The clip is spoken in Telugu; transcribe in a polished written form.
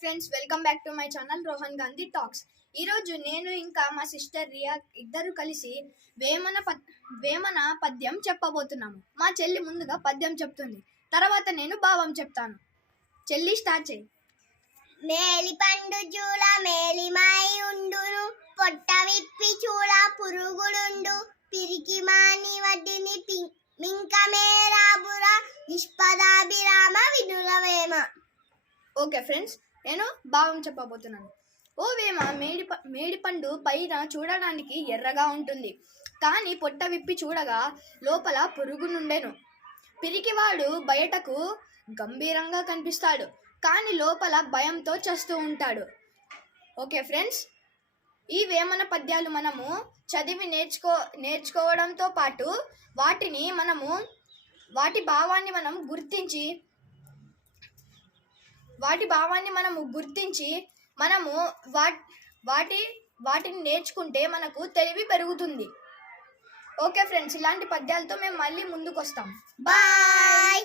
Friends, welcome back to my channel Rohan Gandhi talks. ఈరోజు నేను ఇంకా మా సిస్టర్ రియా ఇద్దరు కలిసి వేమన పద్యం చెప్పబోతున్నాము. మా చెల్లి ముందుగా పద్యం చెప్తుంది, తర్వాత నేను భావం చెప్తాను. చెల్లి స్టార్ట్ చేయి. మేలి పండు చూల మేలిమాయి ఉండును, పొట్ట విప్పి చూల పురుగులుండు, పిరికి మాని వడ్డిని మింకమేరాబుర నిష్పదాభిరామ వినురవేమ. ఓకే ఫ్రెండ్స్, నేను భావం చెప్పబోతున్నాను. ఓ వేమ, మేడిపండు పైన చూడడానికి ఎర్రగా ఉంటుంది, కానీ పొట్ట విప్పి చూడగా లోపల పురుగు నుండెను. పిరికివాడు బయటకు గంభీరంగా కనిపిస్తాడు, కానీ లోపల భయంతో చస్తూ ఉంటాడు. ఓకే ఫ్రెండ్స్, ఈ వేమన పద్యాలు మనము చదివి నేర్చుకోవడంతో పాటు వాటి భావాన్ని మనము గుర్తించి వాటిని నేర్చుకుంటే మనకు తెలివి పెరుగుతుంది. ఓకే ఫ్రెండ్స్, ఇలాంటి పద్యాలతో మేము మళ్ళీ ముందుకు వస్తాం. బాయ్.